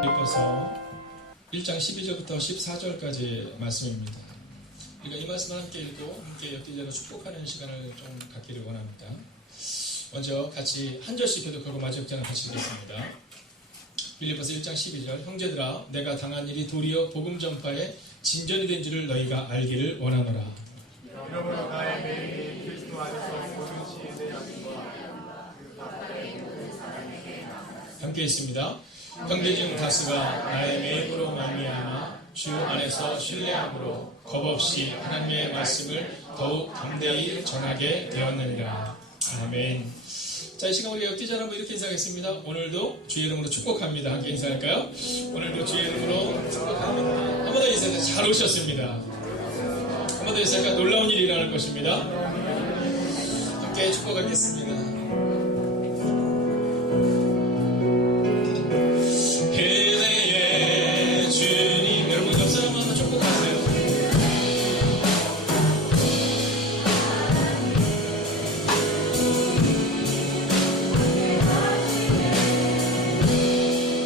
빌립보서 1장 12절부터 14절까지 말씀입니다. 우리가 이 말씀을 함께 읽고 함께 엽기적으로 축복하는 시간을 좀 갖기를 원합니다. 먼저 같이 한 절씩 교독하고 마지막 장을 같이 읽겠습니다. 빌립보서 1장 12절. 형제들아, 내가 당한 일이 도리어 복음 전파에 진전이 된 줄을 너희가 알기를 원하노라. 이러므로 나의 매일이 그리스도 안에서 모든 시인의 약속과 함께 있습니다. 형제 중 다수가 나의 매입으로 말미암아 주 안에서 신뢰함으로 겁없이 하나님의 말씀을 더욱 담대히 전하게 되었느니라. 아멘. 자, 이 시간 우리 엽기자로 한번 이렇게 인사하겠습니다. 오늘도 주의 이름으로 축복합니다. 함께 인사할까요? 오늘도 주의 이름으로 축복합니다. 한 번 더 인사해서 잘 오셨습니다. 한 번 더 인사할까? 놀라운 일이 일어날 것입니다. 함께 축복하겠습니다. 그대의 주님, 여러분 옆 사람 한번 축복하세요.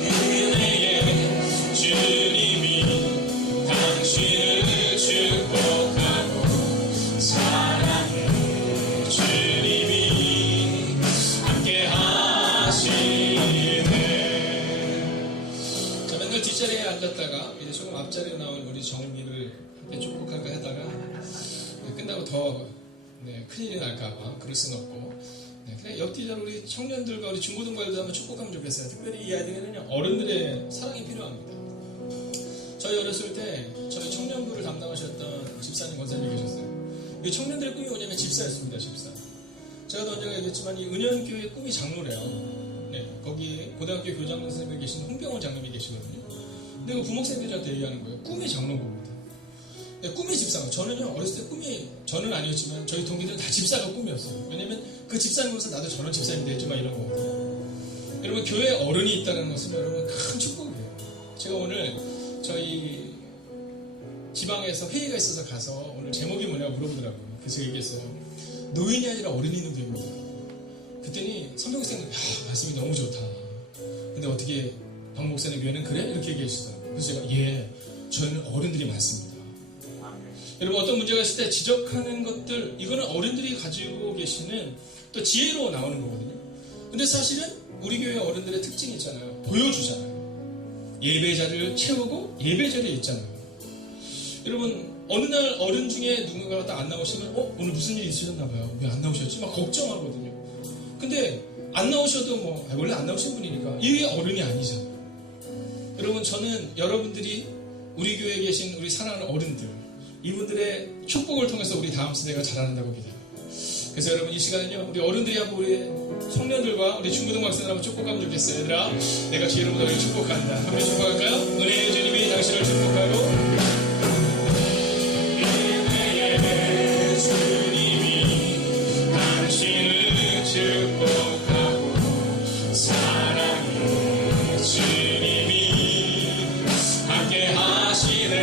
그대의 주님이 당신을 축복하고 사랑해 주님이 함께 하시네. 자, 맨날 뒷자리에 앉았다가 이제 조금 앞자리에 나온 우리 정민을 함께 축복할까 하다가 끝나고 더 큰일이 날까봐 그럴 순 없고, 그냥 옆뒤자로 우리 청년들과 우리 중고등부들도 한번 축복하면 좋겠어요. 특별히 이 아이들에는 어른들의 사랑이 필요합니다. 저희 어렸을 때 저희 청년부를 담당하셨던 집사님, 권사님 계셨어요. 이 청년들의 꿈이 뭐냐면 집사였습니다. 집사. 제가 언젠가 얘기했지만 이 은연교회 꿈이 장로래요. 거기 고등학교 교장 선생님이 계신 홍병원 장님이 계시거든요. 근데 그 부목사님들이 저한테 얘기하는 거예요. 꿈이 장로인 겁니다. 꿈이 집사가. 저는요, 어렸을 때 꿈이, 저는 아니었지만 저희 동기들은 다 집사가 꿈이었어요. 왜냐면 그 집사님 보면서 나도 저런 집사님 되지 마 이런 거거든요. 여러분, 교회에 어른이 있다는 것은 여러분 큰 축복이에요. 제가 오늘 저희 지방에서 회의가 있어서 가서 오늘 제목이 뭐냐고 물어보더라고요. 그래서 얘기했어요. 노인이 아니라 어른이 있는 교회입니다. 그랬더니 선교생님, 말씀이 너무 좋다. 근데 어떻게 박 목사님 교회는 그래? 이렇게 얘기하시더라고요. 그래서 제가 저는 어른들이 많습니다. 여러분, 어떤 문제가 있을 때 지적하는 것들, 이거는 어른들이 가지고 계시는 또 지혜로 나오는 거거든요. 근데 사실은 우리 교회 어른들의 특징이 있잖아요. 보여주잖아요. 예배자를 채우고 예배자리에 있잖아요. 여러분, 어느 날 어른 중에 누군가가 딱 안 나오시면 오늘 무슨 일이 있으셨나 봐요. 왜 안 나오셨지? 막 걱정하거든요. 근데 안 나오셔도 원래 안 나오신 분이니까 이게 어른이 아니잖아요. 여러분, 저는 여러분들이 우리 교회에 계신 우리 사랑하는 어른들, 이분들의 축복을 통해서 우리 다음 세대가 자라난다고 믿어요. 그래서 여러분, 이 시간은요, 우리 어른들이 하고 우리 청년들과 우리 중고등 학생들 한번 축복하면 좋겠어요. 얘들아, 내가 주의 이름으로 너를 축복한다. 한번 축복할까요? 은혜의 주님이 당신을 축복하고, 은혜의 주님이 당신을 축복하고, 사랑의 주님이 함께 하시네.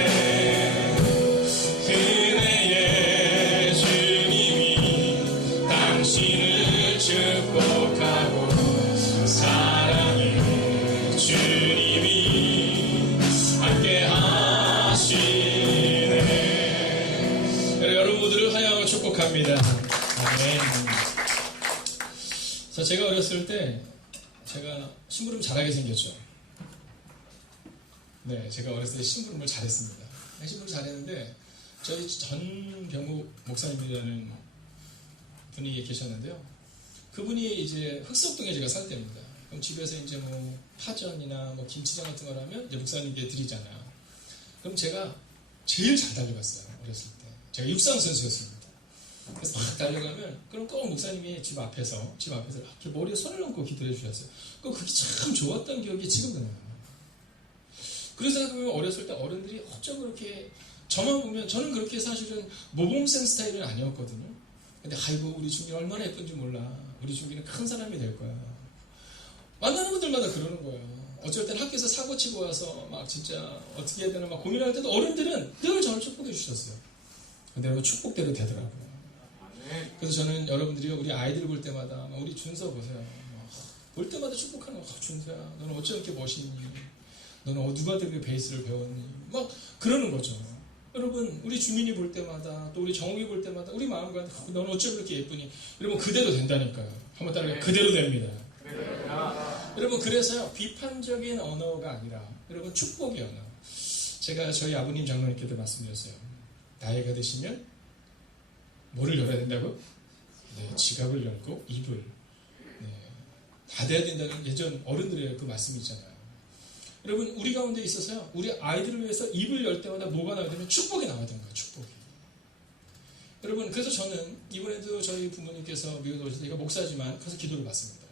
그대의 주님이 당신을 축복하고 사랑의 주님이 함께 하시네. 여러분 모두를 환영하고 축복합니다. 아멘. 자, 제가 어렸을 때 제가 심부름 잘하게 생겼죠. 제가 어렸을 때 심부름을 잘했습니다. 심부름 잘했는데 저희 전병우 목사님이라는 분이 계셨는데요. 그분이 이제 흑석동에 제가 살 때입니다. 그럼 집에서 이제 파전이나 김치전 같은 걸 하면 이제 목사님께 드리잖아요. 그럼 제가 제일 잘 달려갔어요. 어렸을 때. 제가 육상 선수였습니다. 그래서 막 달려가면 그럼 꼭 목사님이 집 앞에서 이렇게 머리에 손을 얹고 기도해 주셨어요. 그게 참 좋았던 기억이 지금도 나요. 그래서 생각해보면 어렸을 때 어른들이 어쩜 그렇게, 저만 보면 저는 그렇게 사실은 모범생 스타일은 아니었거든요. 근데 아이고, 우리 준기 얼마나 예쁜지 몰라. 우리 준기는 큰 사람이 될 거야. 만나는 분들마다 그러는 거예요. 어쩔 땐 학교에서 사고 치고 와서 막 진짜 어떻게 해야 되나 막 고민할 때도 어른들은 늘 저를 축복해 주셨어요. 근데 여러분, 축복대로 되더라고요. 그래서 저는 여러분들이 우리 아이들 볼 때마다 우리 준서 보세요. 볼 때마다 축복하는 거. 준서야, 너는 어쩜 이렇게 멋있니? 너는 누가 되게 베이스를 배웠니? 막 그러는 거죠. 여러분, 우리 주민이 볼 때마다, 또 우리 정욱이 볼 때마다 우리 마음과 너는 어쩜 그렇게 예쁘니? 여러분, 그대로 된다니까요. 한번 따라해. 그대로 됩니다. 여러분, 그래서요, 비판적인 언어가 아니라 여러분, 축복의 언어. 제가 저희 아버님 장로님께도 말씀드렸어요. 나이가 드시면 뭐를 열어야 된다고? 네, 지갑을 열고 입을 닫아야 된다는 예전 어른들의 그 말씀이 있잖아요. 여러분, 우리 가운데 있어서요, 우리 아이들을 위해서 입을 열 때마다 뭐가 나와야 되면 축복이 나와야 되는 거예요. 축복이. 여러분, 그래서 저는 이번에도 저희 부모님께서 미국에 오셔서, 제가 목사지만 가서 기도를 받습니다.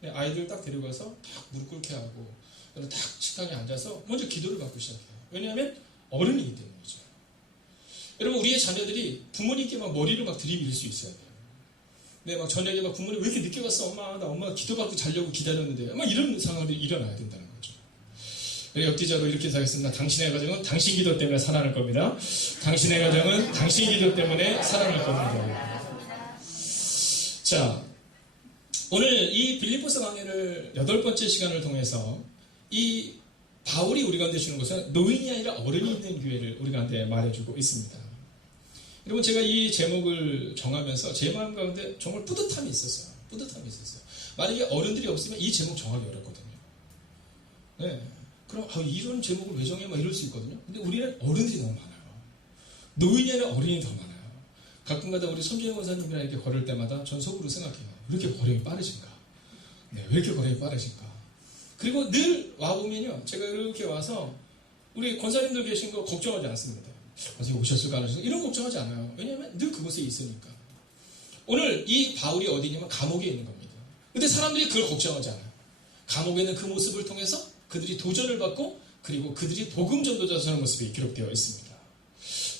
네, 아이들 딱 데려가서 딱 무릎 꿇게 하고 딱 식탁에 앉아서 먼저 기도를 받고 시작해요. 왜냐하면 어른이기 때문이죠. 여러분, 우리의 자녀들이 부모님께 막 머리를 막 들이밀 수 있어야 돼요. 네, 막 저녁에 막 부모님 왜 이렇게 늦게 왔어? 나 엄마가 기도받고 자려고 기다렸는데. 막 이런 상황들이 일어나야 된다는 거죠. 옆뒤자로 이렇게 인사하겠습니다. 당신의 가정은 당신 기도 때문에 살아날 겁니다. 당신의 가정은 당신 기도 때문에 살아날 겁니다. 자, 오늘 이 빌립보서 강해를 8번째 시간을 통해서 이 바울이 우리 가운데 주는 것은 노인이 아니라 어른이 있는 교회를 우리 가운데 말해주고 있습니다. 여러분, 제가 이 제목을 정하면서 제 마음 가운데 정말 뿌듯함이 있었어요. 만약에 어른들이 없으면 이 제목 정하기 어렵거든요. 네. 그럼 이런 제목을 왜 정해? 막 이럴 수 있거든요. 근데 우리는 어른들이 너무 많아요. 노인이 아니라 어른이 더 많아요. 가끔가다 우리 손재영 원사님이랑 이렇게 걸을 때마다 전 속으로 생각해요. 왜 이렇게 걸음이 빠르신가? 네, 왜 이렇게 걸음이 빠르신가? 그리고 늘 와보면요, 제가 이렇게 와서 우리 권사님들 계신 거 걱정하지 않습니다. 어떻게 오셨을까 안 오셨을까? 이런 걱정하지 않아요. 왜냐하면 늘 그곳에 있으니까. 오늘 이 바울이 어디냐면 감옥에 있는 겁니다. 근데 사람들이 그걸 걱정하지 않아요. 감옥에 있는 그 모습을 통해서 그들이 도전을 받고, 그리고 그들이 복음 전도자 되는 모습이 기록되어 있습니다.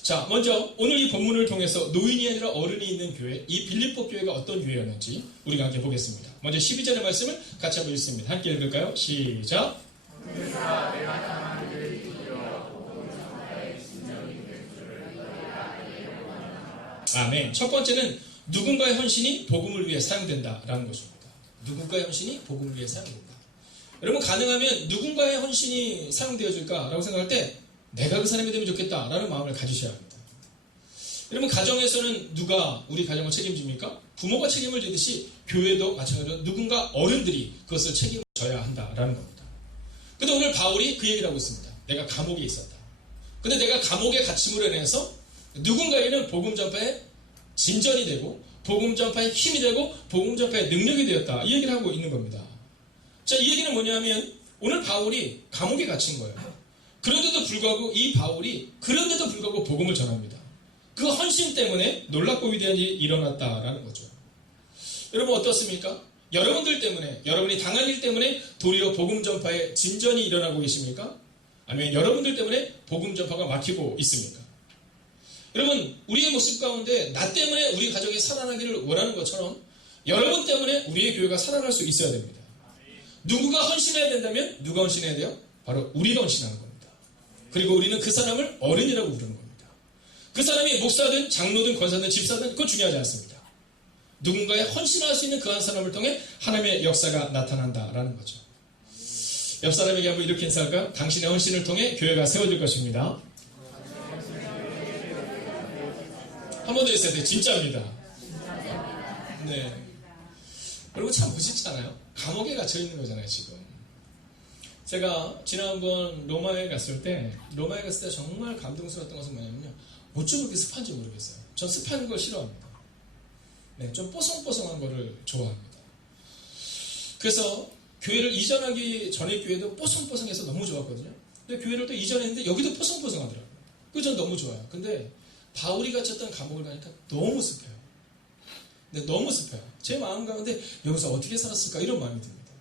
자, 먼저 오늘 이 본문을 통해서 노인이 아니라 어른이 있는 교회, 이 빌립보 교회가 어떤 교회였는지 우리가 함께 보겠습니다. 먼저 12절의 말씀을 같이 한번 읽습니다. 함께 읽을까요? 시작. 아멘. 첫 번째는 누군가의 헌신이 복음을 위해 사용된다라는 것입니다. 누군가의 헌신이 복음을 위해 사용된다. 여러분, 가능하면 누군가의 헌신이 사용되어질까라고 생각할 때 내가 그 사람이 되면 좋겠다라는 마음을 가지셔야 합니다. 여러분, 가정에서는 누가 우리 가정을 책임집니까? 부모가 책임을 지듯이 교회도 마찬가지로 누군가 어른들이 그것을 책임을 져야 한다라는 겁니다. 근데 오늘 바울이 그 얘기를 하고 있습니다. 내가 감옥에 있었다. 근데 내가 감옥에 갇힘으로 인해서 누군가에는 복음 전파의 진전이 되고, 복음 전파의 힘이 되고, 복음 전파의 능력이 되었다. 이 얘기를 하고 있는 겁니다. 자, 이 얘기는 뭐냐면 오늘 바울이 감옥에 갇힌 거예요. 그런데도 불구하고 이 바울이 그런데도 불구하고 복음을 전합니다. 그 헌신 때문에 놀랍고 위대한 일이 일어났다라는 거죠. 여러분, 어떻습니까? 여러분들 때문에, 여러분이 당한 일 때문에 도리어 복음 전파의 진전이 일어나고 계십니까? 아니면 여러분들 때문에 복음 전파가 막히고 있습니까? 여러분, 우리의 모습 가운데 나 때문에 우리 가족이 살아나기를 원하는 것처럼 여러분 때문에 우리의 교회가 살아날 수 있어야 됩니다. 누구가 헌신해야 된다면 누가 헌신해야 돼요? 바로 우리가 헌신하는 겁니다. 그리고 우리는 그 사람을 어른이라고 부르는 겁니다. 그 사람이 목사든 장로든 권사든 집사든 그건 중요하지 않습니다. 누군가의 헌신할 수 있는 그 한 사람을 통해 하나님의 역사가 나타난다라는 거죠. 옆 사람에게 한번 이렇게 인사할까요? 당신의 헌신을 통해 교회가 세워질 것입니다. 한 번 더 했어야 돼요. 진짜입니다. 네. 여러분, 참 멋있지 않아요? 감옥에 갇혀있는 거잖아요, 지금. 제가 지난번 로마에 갔을 때 정말 감동스러웠던 것은 뭐냐면요, 어쩜 그렇게 습한지 모르겠어요. 전 습한 걸 싫어합니다. 네, 좀 뽀송뽀송한 거를 좋아합니다. 그래서 교회를 이전하기 전에 교회도 뽀송뽀송해서 너무 좋았거든요. 근데 교회를 또 이전했는데 여기도 뽀송뽀송하더라고요. 그게 전 너무 좋아요. 근데 바울이 갇혔던 감옥을 가니까 너무 습해요. 네, 너무 습해요. 제 마음 가운데 여기서 어떻게 살았을까 이런 마음이 듭니다.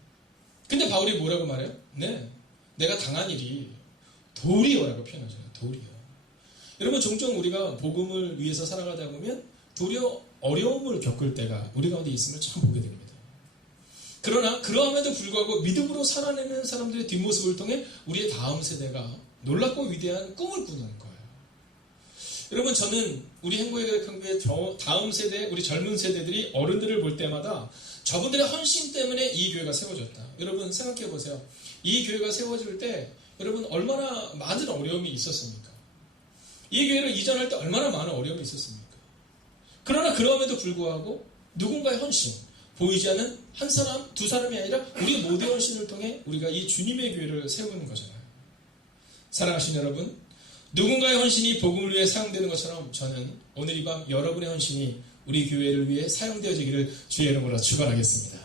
근데 바울이 뭐라고 말해요? 네, 내가 당한 일이 도리어라고 표현하잖아요. 도리어. 여러분, 종종 우리가 복음을 위해서 살아가다 보면 도리어 어려움을 겪을 때가 우리 가운데 있음을 참 보게 됩니다. 그러나 그러함에도 불구하고 믿음으로 살아내는 사람들의 뒷모습을 통해 우리의 다음 세대가 놀랍고 위대한 꿈을 꾸는 거예요. 여러분, 저는 우리 행복의 교회 다음 세대, 우리 젊은 세대들이 어른들을 볼 때마다 저분들의 헌신 때문에 이 교회가 세워졌다. 여러분 생각해 보세요. 이 교회가 세워질 때 여러분 얼마나 많은 어려움이 있었습니까? 이 교회를 이전할 때 얼마나 많은 어려움이 있었습니까? 그러나 그럼에도 불구하고 누군가의 헌신, 보이지 않는 한 사람, 두 사람이 아니라 우리 모두의 헌신을 통해 우리가 이 주님의 교회를 세우는 거잖아요. 사랑하시는 여러분, 누군가의 헌신이 복음을 위해 사용되는 것처럼 저는 오늘 이 밤 여러분의 헌신이 우리 교회를 위해 사용되어지기를 주의 이름으로 축원하겠습니다.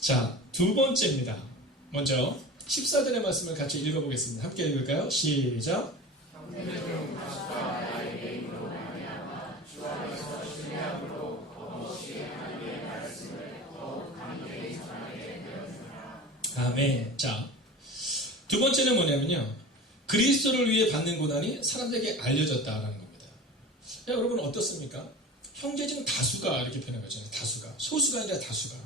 자, 두 번째입니다. 먼저 14절의 말씀을 같이 읽어보겠습니다. 함께 읽을까요? 시작. 아멘. 자, 두 번째는 뭐냐면요. 그리스도를 위해 받는 고난이 사람들에게 알려졌다라는 겁니다. 야, 여러분 어떻습니까? 형제중 다수가 이렇게 표현하잖아요. 다수가. 소수가 아니라 다수가.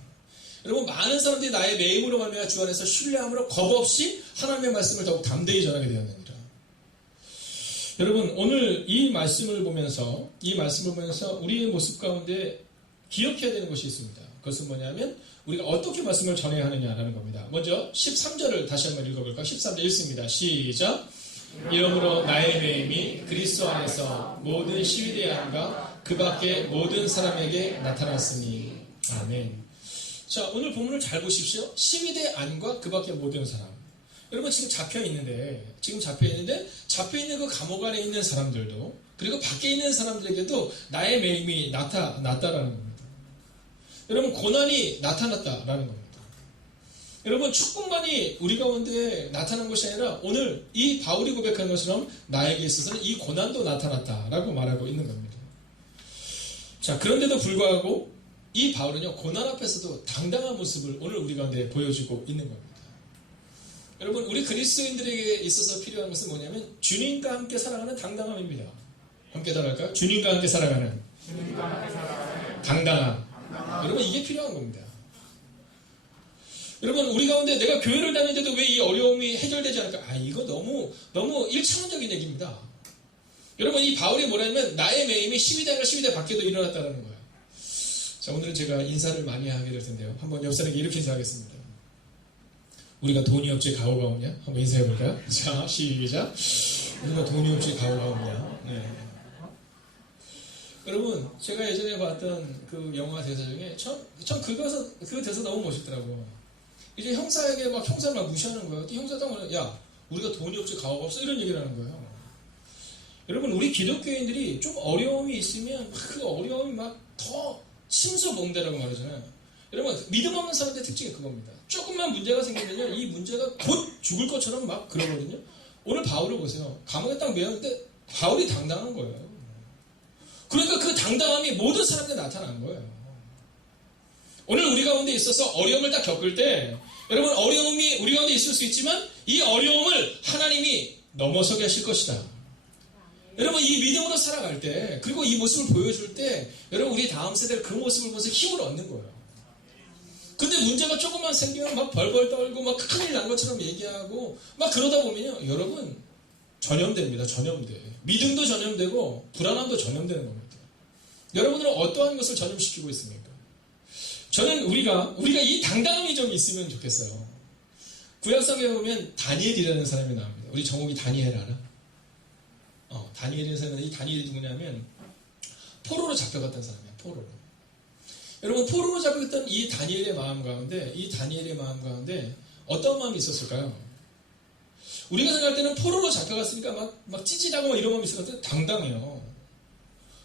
여러분 많은 사람들이 나의 매임으로 말미암아 주 안에서 신뢰함으로 겁없이 하나님의 말씀을 더욱 담대히 전하게 되었느니라. 여러분 오늘 이 말씀을 보면서 우리의 모습 가운데 기억해야 되는 것이 있습니다. 그것은 뭐냐면 우리가 어떻게 말씀을 전해야 하느냐라는 겁니다. 먼저 13절을 다시 한번 읽어볼까요? 13절 읽습니다. 시작. 이러므로 나의 매임이 그리스도 안에서 모든 시위대함과 그 밖의 모든 사람에게 나타났으니. 아멘. 자, 오늘 본문을 잘 보십시오. 시위대 안과 그 밖의 모든 사람. 여러분 지금 잡혀있는 그 감옥 안에 있는 사람들도 그리고 밖에 있는 사람들에게도 나의 매임이 나타났다라는 겁니다. 여러분 고난이 나타났다라는 겁니다. 여러분 축복만이 우리 가운데 나타난 것이 아니라 오늘 이 바울이 고백한 것처럼 나에게 있어서는 이 고난도 나타났다라고 말하고 있는 겁니다. 자, 그런데도 불구하고 이 바울은요 고난 앞에서도 당당한 모습을 오늘 우리 가운데 보여주고 있는 겁니다. 여러분 우리 그리스도인들에게 있어서 필요한 것은 뭐냐면 주님과 함께 살아가는 당당함입니다. 함께 따라할까요? 주님과 함께 살아가는 당당함. 여러분 이게 필요한 겁니다. 여러분 우리 가운데 내가 교회를 다니는데도 왜 이 어려움이 해결되지 않을까? 이거 너무 일차원적인 얘기입니다. 여러분 이 바울이 뭐냐면 나의 매임이 시위대 밖에도 일어났다는 거예요. 자, 오늘은 제가 인사를 많이 하게 될 텐데요. 한번 옆 사람에게 이렇게 인사하겠습니다. 우리가 돈이 없지 가오가 없냐? 한번 인사해 볼까요? 자, 시작. 우리가 돈이 없지 가오가 없냐? 네. 여러분, 제가 예전에 봤던 그 영화 대사 중에 그 대사 너무 멋있더라고요. 이제 형사에게 형사를 무시하는 거예요. 형사가 뭐냐? 야, 우리가 돈이 없지 가오가 없어 이런 얘기를 하는 거예요. 여러분, 우리 기독교인들이 좀 어려움이 있으면 그 어려움이 더 침소봉대라고 말하잖아요. 여러분 믿음 없는 사람들의 특징이 그겁니다. 조금만 문제가 생기면요 이 문제가 곧 죽을 것처럼 그러거든요. 오늘 바울을 보세요. 감옥에 딱 매였는데 바울이 당당한 거예요. 그러니까 그 당당함이 모든 사람들에 나타난 거예요. 오늘 우리 가운데 있어서 어려움을 딱 겪을 때 여러분 어려움이 우리 가운데 있을 수 있지만 이 어려움을 하나님이 넘어서게 하실 것이다. 여러분 이 믿음으로 살아갈 때 그리고 이 모습을 보여줄 때 여러분 우리 다음 세대를 그 모습을 보면서 힘을 얻는 거예요. 근데 문제가 조금만 생기면 벌벌 떨고 큰일 난 것처럼 얘기하고 그러다 보면요 여러분 전염됩니다. 전염돼. 믿음도 전염되고 불안함도 전염되는 겁니다. 여러분들은 어떠한 것을 전염시키고 있습니까? 저는 우리가 이 당당함이 좀 있으면 좋겠어요. 구약성경에 보면 다니엘이라는 사람이 나옵니다. 우리 정욱이 다니엘 알아? 다니엘이라는 사람은 이 다니엘이 누구냐면 포로로 잡혀갔던 사람이야. 포로로. 여러분 포로로 잡혀갔던 이 다니엘의 마음 가운데 어떤 마음이 있었을까요? 우리가 생각할 때는 포로로 잡혀갔으니까 막 찌질하고 이런 마음이 있었을 때 당당해요.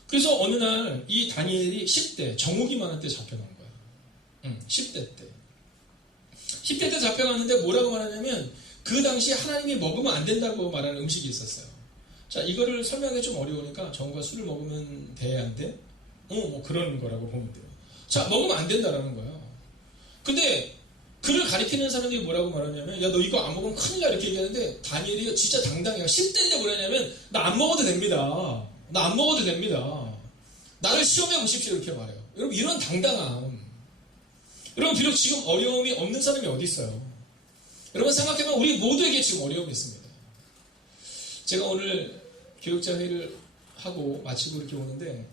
그래서 어느 날 이 다니엘이 10대 정욱이 많을 때 잡혀간 거야. 10대 때. 10대 때 잡혀갔는데 뭐라고 말하냐면 그 당시 하나님이 먹으면 안 된다고 말하는 음식이 있었어요. 자, 이거를 설명하기 좀 어려우니까 정우가 술을 먹으면 돼, 안 돼? 그런 거라고 보면 돼요. 자, 먹으면 안 된다라는 거예요. 근데 그를 가리키는 사람들이 뭐라고 말하냐면 야, 너 이거 안 먹으면 큰일 나 이렇게 얘기하는데 다니엘이 진짜 당당해요. 10대인데 뭐라냐면 나 안 먹어도 됩니다. 나 안 먹어도 됩니다. 나를 시험해 보십시오 이렇게 말해요. 여러분 이런 당당함. 여러분 비록 지금 어려움이 없는 사람이 어디 있어요? 여러분 생각해보면 우리 모두에게 지금 어려움이 있습니다. 제가 오늘 교육자 회의를 하고 마치고 이렇게 오는데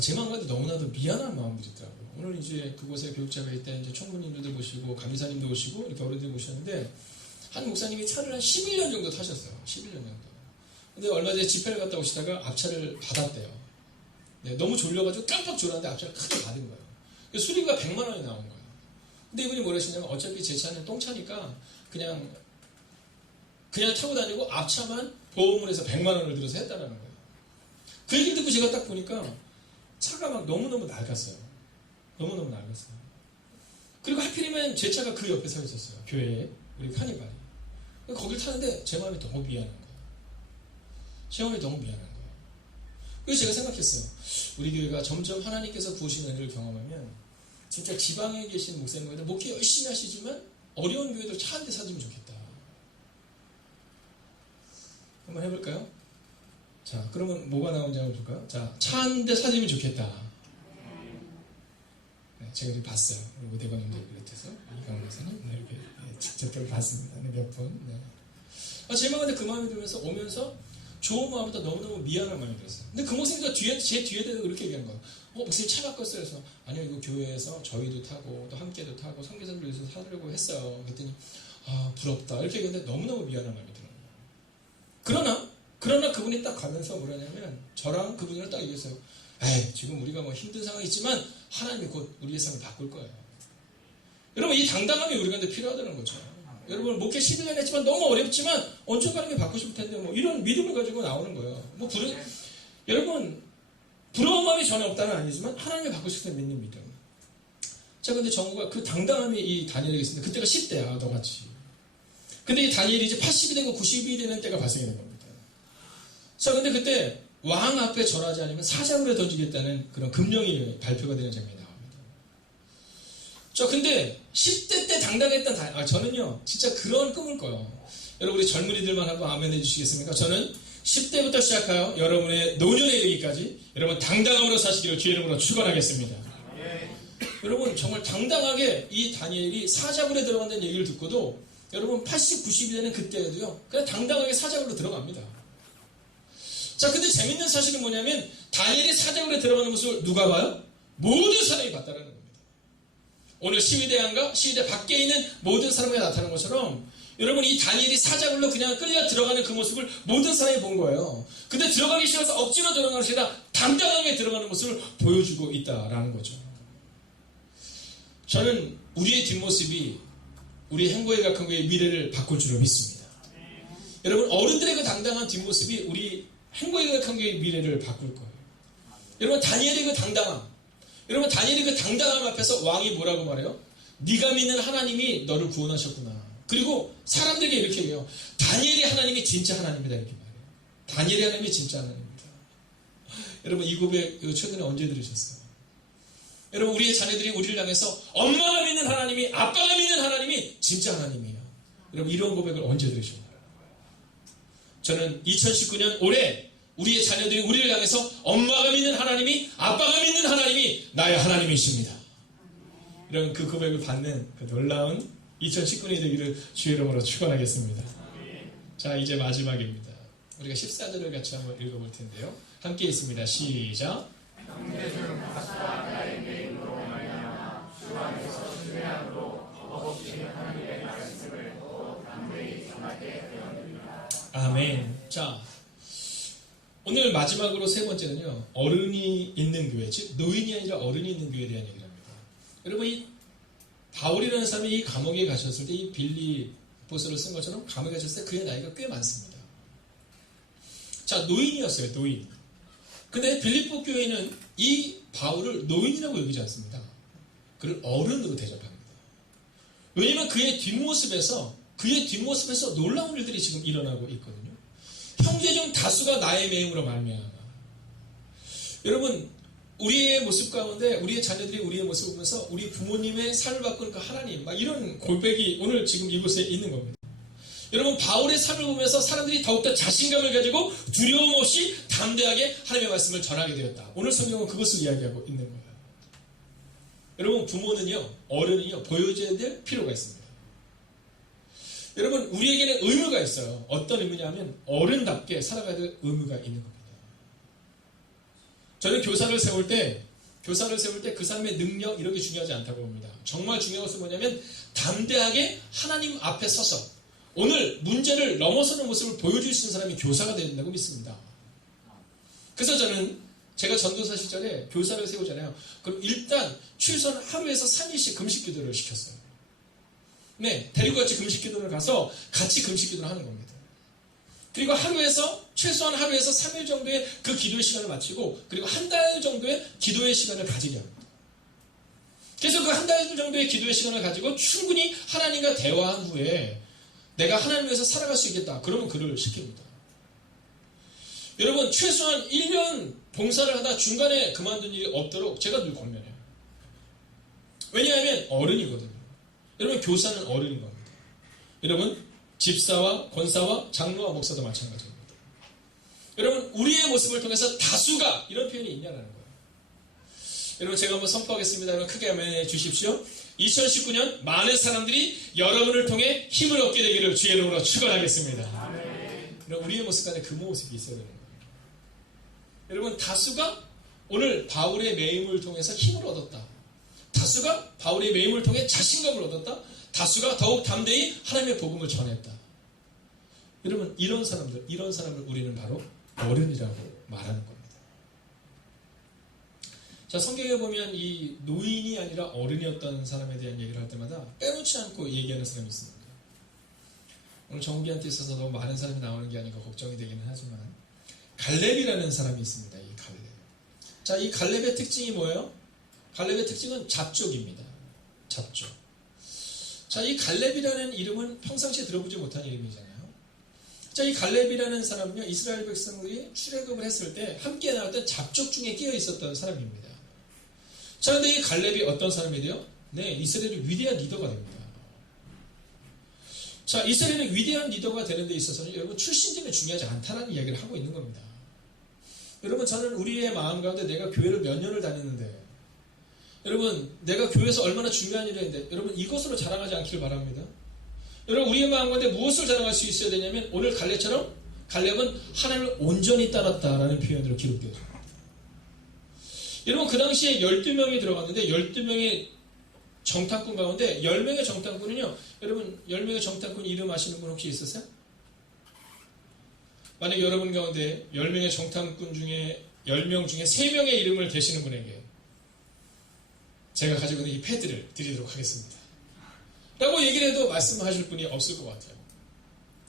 제 마음 가운데 너무나도 미안한 마음들이 있더라고요. 오늘 이제 그곳에 교육자가 있다 이제 총무님들도 모시고 감리사님도 오시고 이렇게 어른들이 모셨는데 한 목사님이 차를 한 11년 정도 타셨어요. 11년 정도. 근데 얼마 전에 집회를 갔다 오시다가 앞차를 받았대요. 네, 너무 졸려가지고 깜빡 졸았는데 앞차를 크게 받은 거예요. 수리가 100만 원이 나온 거예요. 근데 이분이 뭐라 하시냐면 어차피 제 차는 똥차니까 그냥 타고 다니고 앞차만 보험을 해서 100만 원을 들여서 했다라는 거예요. 그 얘기를 듣고 제가 딱 보니까 차가 막 너무너무 낡았어요. 너무너무 낡았어요. 그리고 하필이면 제 차가 그 옆에 서 있었어요. 교회에. 우리 카니발이. 거길 타는데 제 마음이 너무 미안한 거예요. 제 마음이 너무 미안한 거예요. 그래서 제가 생각했어요. 우리 교회가 점점 하나님께서 부으신 은혜를 경험하면 진짜 지방에 계신 목사님들 목회 열심히 하시지만 어려운 교회들 차 한 대 사주면 좋겠다. 한번 해볼까요? 자, 그러면 뭐가 나오는지 한번 볼까요? 자, 차 한 대 사주면 좋겠다. 네, 제가 지금 봤어요. 우리 대관님들 비롯해서 이강원 목사님 이렇게 직접 봤습니다. 몇 분. 네. 제 마음에 그 마음이 들면서 오면서 좋은 마음보다 너무너무 미안한 마음이 들었어요. 근데 그 목사님도 제 뒤에 대서 그렇게 얘기하는 거예요. 목사님 차 바꿨어요. 그래서 아니요, 이거 교회에서 저희도 타고 또 함께도 타고 선교사들 위해서 사려고 했어요. 그랬더니 부럽다 이렇게 얘기했는데 너무너무 미안한 마음이 들어요. 그러나 그분이 딱 가면서 뭐라냐면 저랑 그분이랑 딱 얘기했어요. 지금 우리가 뭐 힘든 상황이 있지만 하나님이 곧 우리의 삶을 바꿀 거예요. 여러분 이 당당함이 우리 가운데 필요하다는 거죠. 여러분 목회 11년 했지만 너무 어렵지만 언젠가 하나님이 바꾸실 텐데 뭐 이런 믿음을 가지고 나오는 거예요. 여러분 부러운 마음이 전혀 없다는 아니지만 하나님이 바꾸실 때 믿는 믿음. 자, 근데 정우가 그 당당함이 이 다니엘에게 있었는데 그때가 10대야 너같이. 근데 이 다니엘이 이제 80이 되고 90이 되는 때가 발생이 된 겁니다. 자, 근데 그때 왕 앞에 절하지 않으면 사자굴에 던지겠다는 그런 금령이 발표가 되는 장면이 나옵니다. 자, 근데 10대 때 당당했던 저는요 진짜 그런 꿈을 꿔요. 여러분 우리 젊은이들만 한번 아멘 해주시겠습니까? 저는 10대부터 시작하여 여러분의 노년에 이르기까지 여러분 당당함으로 사시기를 주의 이름으로 축원하겠습니다. 여러분 정말 당당하게 이 다니엘이 사자굴에 들어간다는 얘기를 듣고도 여러분 80, 90이 되는 그때에도요 그냥 당당하게 사자굴로 들어갑니다. 자, 근데 재밌는 사실은 뭐냐면 다니엘이 사자굴에 들어가는 모습을 누가 봐요? 모든 사람이 봤다는 겁니다. 오늘 시위대 안과 시위대 밖에 있는 모든 사람이 나타나는 것처럼 여러분 이 다니엘이 사자굴로 그냥 끌려 들어가는 그 모습을 모든 사람이 본 거예요. 근데 들어가기 싫어서 억지로 들어가는 것이 아니라 당당하게 들어가는 모습을 보여주고 있다라는 거죠. 저는 우리의 뒷모습이 우리 행보의 각한 교회의 미래를 바꿀 줄로 믿습니다. 여러분 어른들의 그 당당한 뒷모습이 우리 행보의 각한 교회의 미래를 바꿀 거예요. 여러분 다니엘의 그 당당함, 여러분 다니엘의 그 당당함 앞에서 왕이 뭐라고 말해요? 네가 믿는 하나님이 너를 구원하셨구나. 그리고 사람들에게 이렇게 얘기해요. 다니엘이 하나님이 진짜 하나님이다 이렇게 말해요. 다니엘이 하나님이 진짜 하나님입니다. 여러분 이 고백 최근에 언제 들으셨어요? 여러분 우리의 자녀들이 우리를 향해서 엄마가 믿는 하나님이 아빠가 믿는 하나님이 진짜 하나님이에요. 여러분 이런 고백을 언제 들으셨나요? 저는 2019년 올해 우리의 자녀들이 우리를 향해서 엄마가 믿는 하나님이 아빠가 믿는 하나님이 나의 하나님이십니다. 이런 그 고백을 받는 그 놀라운 2019년이 되기를 주의 이름으로 축원하겠습니다. 자, 이제 마지막입니다. 우리가 14절을 같이 한번 읽어볼 텐데요. 함께 있습니다. 시작. 아멘. 자, 오늘 마지막으로 세 번째는요. 어른이 있는 교회, 즉 노인이 아니라 어른이 있는 교회에 대한 얘기를 합니다. 여러분 이 바울이라는 사람이 이 감옥에 가셨을 때 이 빌립보서를 쓴 것처럼 감옥에 가셨을 때 그의 나이가 꽤 많습니다. 자, 노인이었어요. 노인. 근데 빌립보 교회는 이 바울을 노인이라고 여기지 않습니다. 그를 어른으로 대접합니다. 왜냐하면 그의 뒷모습에서 놀라운 일들이 지금 일어나고 있거든요. 형제 중 다수가 나의 매임으로 말미암아. 여러분 우리의 모습 가운데 우리의 자녀들이 우리의 모습을 보면서 우리 부모님의 삶을 바꾸는 그 하나님 막 이런 골백이 오늘 지금 이곳에 있는 겁니다. 여러분 바울의 삶을 보면서 사람들이 더욱더 자신감을 가지고 두려움 없이 담대하게 하나님의 말씀을 전하게 되었다. 오늘 성경은 그것을 이야기하고 있는 거예요. 여러분 부모는요 어른이요 보여줘야 될 필요가 있습니다. 여러분 우리에게는 의무가 있어요. 어떤 의무냐면 어른답게 살아가야 될 의무가 있는 겁니다. 저는 교사를 세울 때 그 사람의 능력 이런 게 중요하지 않다고 봅니다. 정말 중요한 것은 뭐냐면 담대하게 하나님 앞에 서서 오늘 문제를 넘어서는 모습을 보여줄 수 있는 사람이 교사가 되야 된다고 믿습니다. 그래서 저는 제가 전도사 시절에 교사를 세우잖아요. 그럼 일단 최소한 하루에서 3일씩 금식 기도를 시켰어요. 네, 데리고 같이 금식 기도를 가서 같이 금식 기도를 하는 겁니다. 그리고 최소한 하루에서 3일 정도의 그 기도의 시간을 마치고 그리고 한 달 정도의 기도의 시간을 가지게 합니다. 그래서 그 한 달 정도의 기도의 시간을 가지고 충분히 하나님과 대화한 후에 내가 하나님 위해서 살아갈 수 있겠다. 그러면 그를 시킵니다. 여러분 최소한 1년 봉사를 하다 중간에 그만둔 일이 없도록 제가 늘 권면해요. 왜냐하면 어른이거든요. 여러분 교사는 어른인 겁니다. 여러분 집사와 권사와 장로와 목사도 마찬가지입니다. 여러분 우리의 모습을 통해서 다수가 이런 표현이 있냐는 거예요. 여러분 제가 한번 선포하겠습니다. 여러분 크게 아멘해 주십시오. 2019년 많은 사람들이 여러분을 통해 힘을 얻게 되기를 주의 이름으로 축원하겠습니다. 여러분 우리의 모습 안에 그 모습이 있어야 되는 거예요. 여러분 다수가 오늘 바울의 매임을 통해서 힘을 얻었다. 다수가 바울의 매임을 통해 자신감을 얻었다. 다수가 더욱 담대히 하나님의 복음을 전했다. 여러분 이런 사람을 우리는 바로 어른이라고 말하는 겁니다. 자, 성경에 보면 이 노인이 아니라 어른이었던 사람에 대한 얘기를 할 때마다 빼놓지 않고 얘기하는 사람이 있습니다. 오늘 정기한테 있어서 너무 많은 사람이 나오는 게 아닌가 걱정이 되기는 하지만 갈렙이라는 사람이 있습니다. 이 갈렙. 자, 이 갈렙의 특징이 뭐예요? 갈렙의 특징은 잡족입니다. 잡족. 자, 이 갈렙이라는 이름은 평상시에 들어보지 못한 이름이잖아요. 자, 이 갈렙이라는 사람은요, 이스라엘 백성들이 출애굽을 했을 때 함께 나왔던 잡족 중에 끼어 있었던 사람입니다. 자, 근데 이 갈렙이 어떤 사람이 돼요? 네, 이스라엘의 위대한 리더가 됩니다. 자, 이스라엘의 위대한 리더가 되는 데 있어서는 여러분 출신지는 중요하지 않다는 이야기를 하고 있는 겁니다. 여러분 저는 우리의 마음 가운데 내가 교회를 몇 년을 다녔는데 여러분 내가 교회에서 얼마나 중요한 일을 했는데 여러분 이것으로 자랑하지 않기를 바랍니다. 여러분 우리의 마음 가운데 무엇을 자랑할 수 있어야 되냐면 오늘 갈렙처럼 갈렙은 하나님을 온전히 따랐다라는 표현으로 기록되어 있습니다. 여러분 그 당시에 12명이 들어갔는데 12명의 정탐꾼 가운데 10명의 정탐꾼은요. 여러분 10명의 정탐꾼 이름 아시는 분 혹시 있으세요? 만약 여러분 가운데 10명의 정탐꾼 중에 10명 중에 3명의 이름을 대시는 분에게 제가 가지고 있는 이 패드를 드리도록 하겠습니다. 라고 얘기를 해도 말씀하실 분이 없을 것 같아요.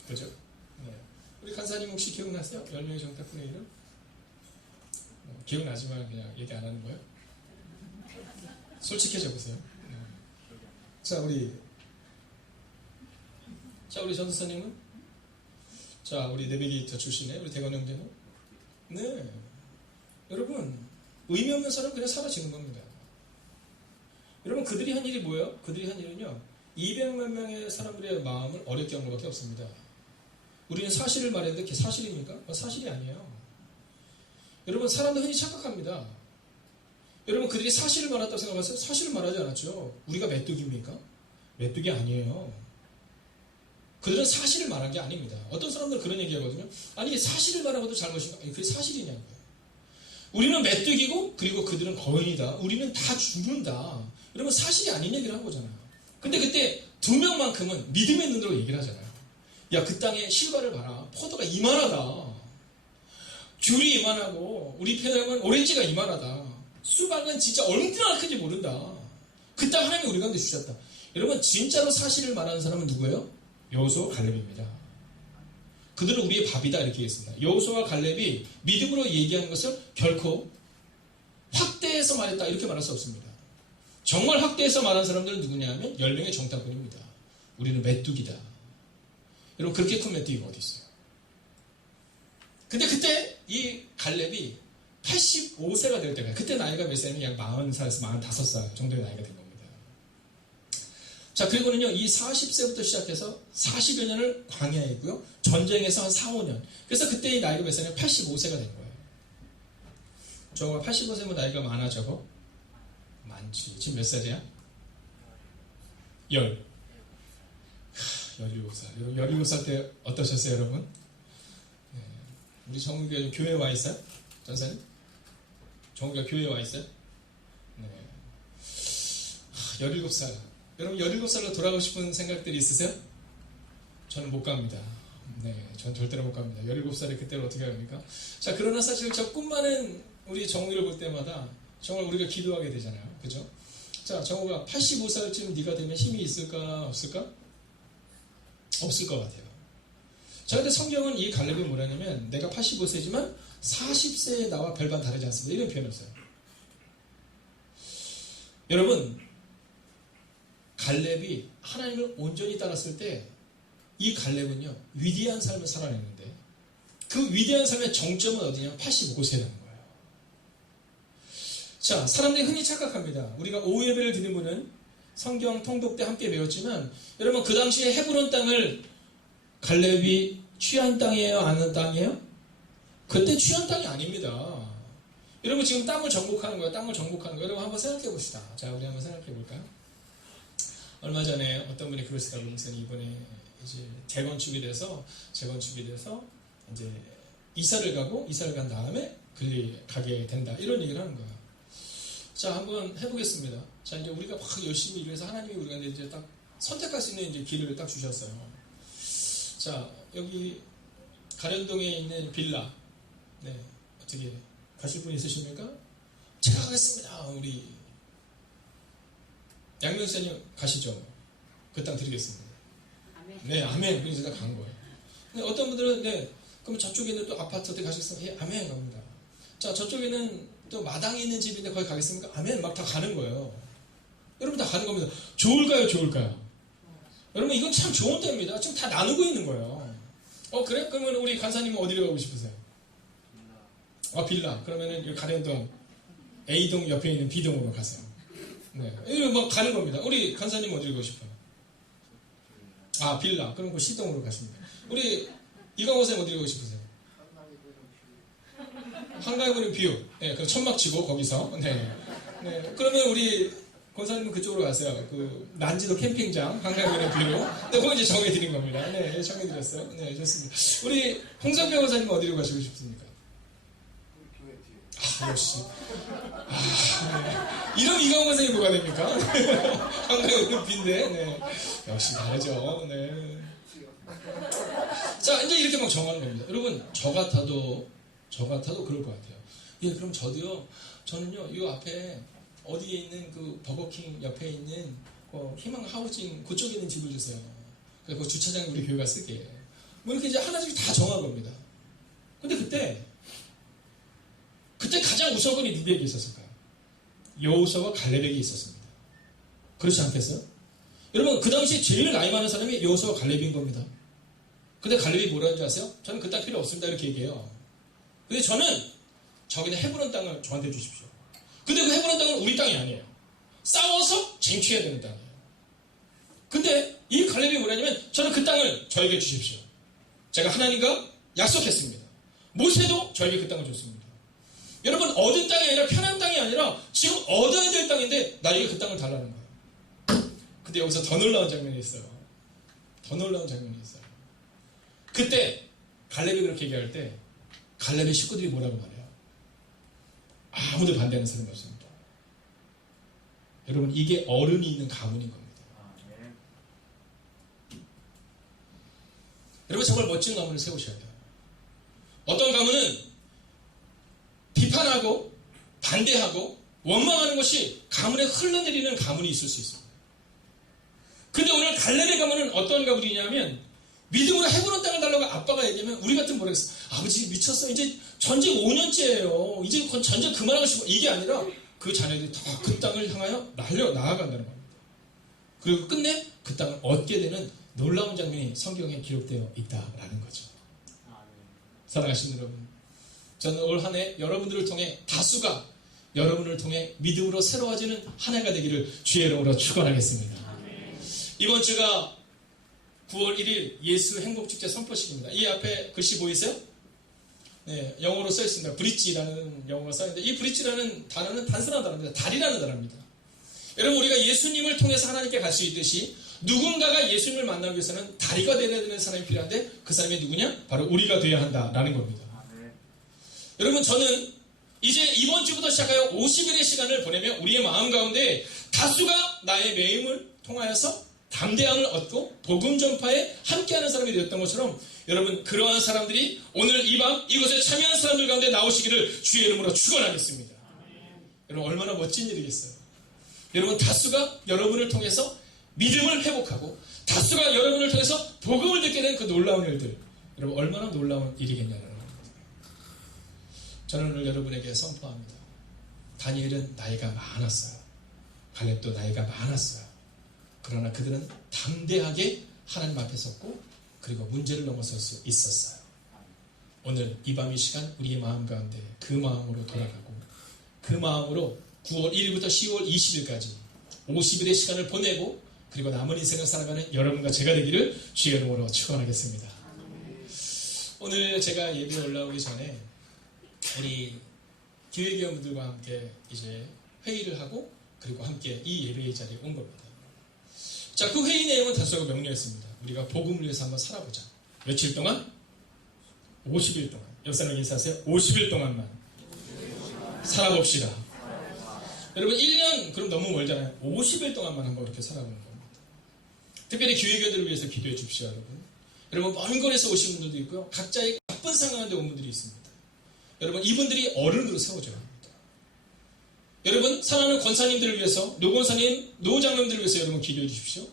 그죠? 네. 우리 간사님 혹시 기억나세요? 10명의 정탐꾼의 이름? 기억나지만 그냥 얘기 안 하는 거예요? 솔직해져 보세요. 네. 자, 우리 전도사님은? 자, 우리 내비게이터 출신의 우리 대건 형제는? 네. 여러분, 의미 없는 사람 그냥 사라지는 겁니다. 여러분, 그들이 한 일이 뭐예요? 그들이 한 일은요, 200만 명의 사람들의 마음을 어렵게 한 것밖에 없습니다. 우리는 사실을 말했는데 그게 사실입니까? 사실이 아니에요. 여러분, 사람들 흔히 착각합니다. 여러분, 그들이 사실을 말했다고 생각하세요? 사실을 말하지 않았죠. 우리가 메뚜기입니까? 메뚜기 아니에요. 그들은 사실을 말한 게 아닙니다. 어떤 사람들은 그런 얘기 하거든요. 아니, 사실을 말한 것도 잘못인가? 아니, 그게 사실이냐고요. 우리는 메뚜기고, 그리고 그들은 거인이다. 우리는 다 죽는다. 여러분, 사실이 아닌 얘기를 한 거잖아요. 근데 그때 2명만큼은 믿음의 눈으로 얘기를 하잖아요. 야, 그 땅에 실과를 봐라. 포도가 이만하다. 귤이 이만하고, 우리 편하면 오렌지가 이만하다. 수박은 진짜 얼마나 큰지 모른다. 그 땅 하나님이 우리 가운데 주셨다. 여러분, 진짜로 사실을 말하는 사람은 누구예요? 여호수아 갈렙입니다. 그들은 우리의 밥이다 이렇게 얘기했습니다. 여호수아 갈렙이 믿음으로 얘기하는 것을 결코 확대해서 말했다 이렇게 말할 수 없습니다. 정말 확대해서 말한 사람들은 누구냐 하면 10명의 정탐꾼입니다. 우리는 메뚜기다. 여러분 그렇게 큰 메뚜기가 어디 있어요? 근데 그때 이 갈렙이 85세가 될 때가 그때 나이가 몇 살이면 약 40살에서 45살 정도의 나이가 된 겁니다. 자, 그리고는요, 이 40세부터 시작해서 40여 년을 광야에 있고요. 전쟁에서 한 4, 5년. 그래서 그때 이 나이가 몇 살이면 85세가 된 거예요. 저거 85세면 나이가 많아, 저거? 많지. 지금 몇 살이야? 17살. 17살 때 어떠셨어요, 여러분? 네. 우리 정국이 교회에 와 있어요? 전사님? 정우가 교회에 와 있어요? 네. 17살. 여러분 17살로 돌아가고 싶은 생각들이 있으세요? 저는 못 갑니다. 네, 전 절대로 못 갑니다. 17살에 그때를 어떻게 합니까? 자, 그러나 사실 저 꿈많은 우리 정우를 볼 때마다 정말 우리가 기도하게 되잖아요. 그죠? 자, 정우가 85살쯤 네가 되면 힘이 있을까 없을까? 없을 것 같아요. 자, 근데 성경은 이 갈렙이 뭐라냐면 내가 85세지만 40세에 나와 별반 다르지 않습니다. 이런 표현을 써요. 여러분, 갈렙이 하나님을 온전히 따랐을 때 이 갈렙은요 위대한 삶을 살아냈는데 그 위대한 삶의 정점은 어디냐면 85세라는 거예요. 자, 사람들이 흔히 착각합니다. 우리가 오후 예배를 드리는 분은 성경 통독 때 함께 배웠지만 여러분 그 당시에 헤브론 땅을 갈렙이 취한 땅이에요? 아는 땅이에요? 그때 취한 땅이 아닙니다. 여러분 지금 땅을 정복하는 거예요. 땅을 정복하는 거예요. 여러분 한번 생각해 봅시다. 자, 우리 한번 생각해 볼까요? 얼마 전에 어떤 분이 그러시다고 목사님 이번에 이제 재건축이 돼서 이제 이사를 간 다음에 가게 된다 이런 얘기를 하는 거예요. 자, 한번 해보겠습니다. 자, 이제 우리가 막 열심히 일해서 하나님이 우리가 이제 딱 선택할 수 있는 이제 길을 딱 주셨어요. 자, 여기 가련동에 있는 빌라, 네, 어떻게 가실 분 있으십니까? 제가 가겠습니다. 우리 양명사님 가시죠. 그 땅 드리겠습니다. 네, 아멘. 그래서 제가 간 거예요. 근데 어떤 분들은 네, 그럼 저쪽에는 또 아파트 어디 가셨습니까? 예, 아멘 갑니다. 자, 저쪽에는 또 마당에 있는 집인데 거기 가겠습니까? 아멘. 막 다 가는 거예요. 여러분 다 가는 겁니다. 좋을까요? 좋을까요? 여러분 이건 참 좋은 때입니다. 지금 다 나누고 있는 거예요. 그래? 그러면 우리 간사님은 어디로 가고 싶으세요? 빌라. 그러면은 여기 가련동 A동 옆에 있는 B동으로 가세요. 네, 이거 막 가는 겁니다. 우리 간사님 어디로 가고 싶어요? 빌라. 그럼 그 C동으로 가십니다. 우리 이광호 선생님 어디로 가고 싶으세요? 한강에 보는 뷰. 네, 그 천막 치고 거기서. 네. 네. 그러면 우리 권사님은 그쪽으로 가세요. 그 난지도 캠핑장 한강에 보는 뷰로. 네, 그거 이제 정해드린 겁니다. 네, 정해드렸어요. 네, 좋습니다. 우리 홍성병 권사님은 어디로 가시고 싶습니까? 역시. 네. 이런 이광호 선생님 뭐가 됩니까? 한강에 보는 뷰인데. 네. 역시 다르죠. 네. 자, 이제 이렇게 막 정하는 겁니다. 여러분, 저 같아도 그럴 것 같아요. 예, 그럼 저는요, 이 앞에 어디에 있는 그 버거킹 옆에 있는 희망 하우징 그쪽에 있는 집을 주세요. 그래서 그 주차장에 우리 교회가 쓰게. 뭐 이렇게 이제 하나씩 다 정한 겁니다. 근데 그때 가장 우선권이 누구에게 있었을까요? 여호수아와 갈렙에게 있었습니다. 그렇지 않겠어요? 여러분, 그 당시에 제일 나이 많은 사람이 여호수아와 갈렙인 겁니다. 근데 갈렙이 뭐라는 줄 아세요? 저는 그 땅 필요 없습니다. 이렇게 얘기해요. 근데 저는 저기는 헤브론 땅을 저한테 주십시오. 근데 그 헤브론 땅은 우리 땅이 아니에요. 싸워서 쟁취해야 되는 땅이에요. 근데 이 갈렙이 뭐라냐면 저는 그 땅을 저에게 주십시오. 제가 하나님과 약속했습니다. 모세도 저에게 그 땅을 줬습니다. 여러분, 얻은 땅이 아니라 편한 땅이 아니라 지금 얻어야 될 땅인데 나에게 그 땅을 달라는 거예요. 근데 여기서 더 놀라운 장면이 있어요. 그때 갈렙이 그렇게 얘기할 때 갈렙의 식구들이 뭐라고 말해요? 아무도 반대하는 사람이 없습니다. 여러분, 이게 어른이 있는 가문인 겁니다. 여러분, 정말 멋진 가문을 세우셔야 돼요. 어떤 가문은 비판하고 반대하고 원망하는 것이 가문에 흘러내리는 가문이 있을 수 있습니다. 근데 오늘 갈렙의 가문은 어떤 가문이냐면 믿음으로 헤브론 땅을 달라고 아빠가 얘기하면 우리 같은 모르겠어. 아버지 미쳤어. 이제 전쟁 5년째예요. 이제 전쟁 그만하고 싶어. 이게 아니라 그 자녀들이 다 그 땅을 향하여 나아간다는 겁니다. 그리고 끝내 그 땅을 얻게 되는 놀라운 장면이 성경에 기록되어 있다라는 거죠. 사랑하시는 여러분, 저는 올 한 해 여러분들을 통해 다수가 여러분을 통해 믿음으로 새로워지는 한 해가 되기를 주의 이름으로 축원하겠습니다. 이번 주가 9월 1일 예수 행복축제 선포식입니다. 이 앞에 글씨 보이세요? 네, 영어로 써 있습니다. 브릿지라는 영어가 써 있는데 이 브릿지라는 단어는 단순한 단어입니다. 다리라는 단어입니다. 여러분, 우리가 예수님을 통해서 하나님께 갈 수 있듯이 누군가가 예수님을 만나기 위해서는 다리가 되어야 되는 사람이 필요한데 그 사람이 누구냐? 바로 우리가 되어야 한다라는 겁니다. 여러분, 저는 이제 이번 주부터 시작하여 50일의 시간을 보내며 우리의 마음 가운데 다수가 나의 매임을 통하여서 담대함을 얻고 복음 전파에 함께하는 사람이 되었던 것처럼 여러분 그러한 사람들이 오늘 이 밤 이곳에 참여한 사람들 가운데 나오시기를 주의 이름으로 축원하겠습니다. 여러분 얼마나 멋진 일이겠어요. 여러분 다수가 여러분을 통해서 믿음을 회복하고 다수가 여러분을 통해서 복음을 듣게 된 그 놀라운 일들, 여러분 얼마나 놀라운 일이겠냐는 겁니다. 저는 오늘 여러분에게 선포합니다. 다니엘은 나이가 많았어요. 갈렙도 나이가 많았어요. 그러나 그들은 담대하게 하나님 앞에 섰고 그리고 문제를 넘어설 수 있었어요. 오늘 이 밤 이 시간 우리의 마음 가운데 그 마음으로 돌아가고 그 마음으로 9월 1일부터 10월 20일까지 50일의 시간을 보내고 그리고 남은 인생을 살아가는 여러분과 제가 되기를 주의 이름으로 축원하겠습니다. 오늘 제가 예배에 올라오기 전에 우리 기획위원분들과 함께 이제 회의를 하고 그리고 함께 이 예배의 자리에 온 겁니다. 자, 그 회의 내용은 다수가 명료했습니다. 우리가 복음을 위해서 한번 살아보자. 며칠 동안? 50일 동안. 역사는 인사하세요. 50일 동안만 살아봅시다. 여러분 1년 그럼 너무 멀잖아요. 50일 동안만 한번 이렇게 살아보는 겁니다. 특별히 기획위원들을 위해서 기도해 주십시오. 여러분 먼 거리에서 오신 분들도 있고요. 각자의 바쁜 상황인데 온 분들이 있습니다. 여러분 이분들이 어른으로 세워져야 합니다. 여러분 사랑하는 권사님들을 위해서 노권사님, 노장님들을 위해서 여러분 기도해 주십시오.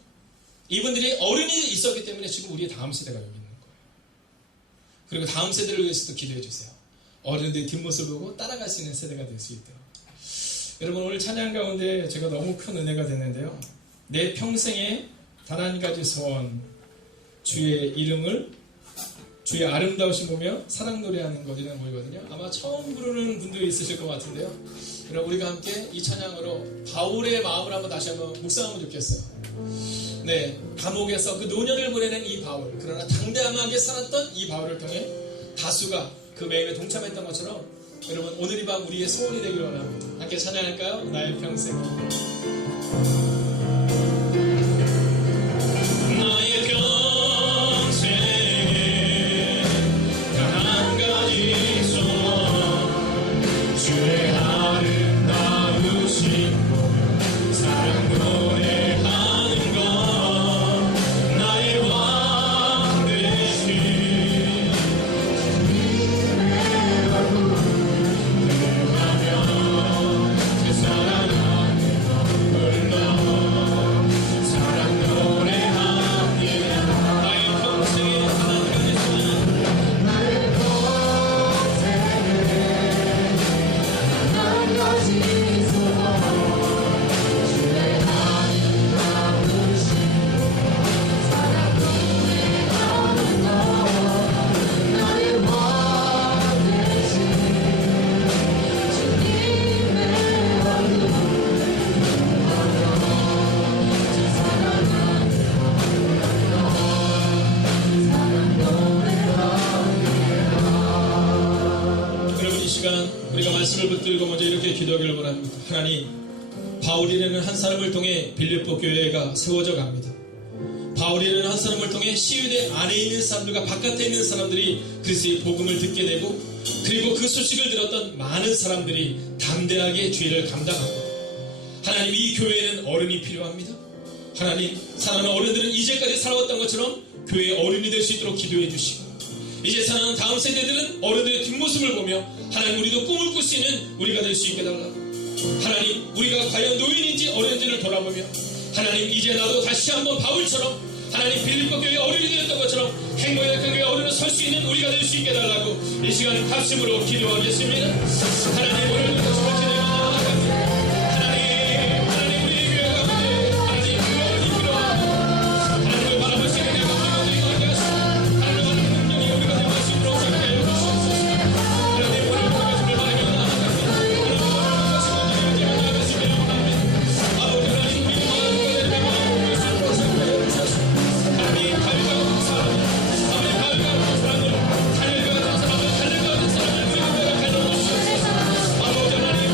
이분들이 어른이 있었기 때문에 지금 우리의 다음 세대가 여기 있는 거예요. 그리고 다음 세대를 위해서도 기도해 주세요. 어른들의 뒷모습을 보고 따라갈 수 있는 세대가 될 수 있도록. 여러분 오늘 찬양 가운데 제가 너무 큰 은혜가 됐는데요. 내 평생에 단 한 가지 소원, 주의 이름을 주의 아름다우신 보며 사랑 노래하는 것이라는 거거든요. 아마 처음 부르는 분들이 있으실 것 같은데요. 그럼 우리가 함께 이 찬양으로 바울의 마음을 한번 다시 한번 묵상하면 좋겠어요. 네, 감옥에서 그 노년을 보내는 이 바울, 그러나 당당하게 살았던 이 바울을 통해 다수가 그 매임에 동참했던 것처럼 여러분 오늘 이 밤 우리의 소원이 되기를 원합니다. 함께 찬양할까요? 나의 평생. 나의 평생에 단 한 가지 소원, 주의 아름다우신 것, 사랑 노래하는 것, 나의 왕 되신 주님의 얼굴 들어가며 제 사랑 안에 머물러 사랑 노래하기에 나의 평생에 단 한 가지 소원, 주의 아름다우신 사랑 노래하는 것, 나의 왕 되신 주님의 얼굴 제 사랑 안에 사랑 노래하기에. 여러분 이 시간 우리가 말씀을 붙들고 먼저 이렇게 기도하기를 원합니다. 하나님, 바울이라는 한 사람을 통해 빌립보 교회가 세워져 갑니다. 바울이라는 한 사람을 통해 시위대 안에 있는 사람들과 바깥에 있는 사람들이 그리스도의 복음을 듣게 되고 그리고 그 소식을 들었던 많은 사람들이 담대하게 죄를 감당합니다. 하나님, 이 교회에는 어른이 필요합니다. 하나님, 사랑하는 어른들은 이제까지 살아왔던 것처럼 교회의 어른이 될 수 있도록 기도해 주시고 이제 사랑하는 다음 세대들은 어른들의 뒷모습을 보며 하나님 우리도 꿈을 꿀 수 있는 우리가 될 수 있게 달라고. 하나님, 우리가 과연 노인인지 어른인지를 돌아보며 하나님 이제 나도 다시 한번 바울처럼 하나님 빌립보 교회 어른이 되었던 것처럼 행복의 교회 어른으로 설 수 있는 우리가 될 수 있게 달라고 이 시간 가슴으로 기도하겠습니다. 하나님 오늘부터 주같이 내려나갑니다. 하나님 우리 교회 가운데 하나님 그 어른이 필요하고 하나님을 바라볼 수 있는 내가 우리가 되게 하시고 하나님 하는 능력이 우리가 되게 할 수 있도록 함께 해주시옵소서. 하나님 오늘 그 말씀을 바라며 나아갑니다. 하나님 오늘 말씀을 바라며 나아가시기를 원합니다. 아버지 하나님 우리 마음과 내 마음을 볼수 있도록 함께 해주시옵소서. 하나님 달려가는 사람을 달려가는 사람을 우리 교회가 가져오시옵소서. 아버지 하나님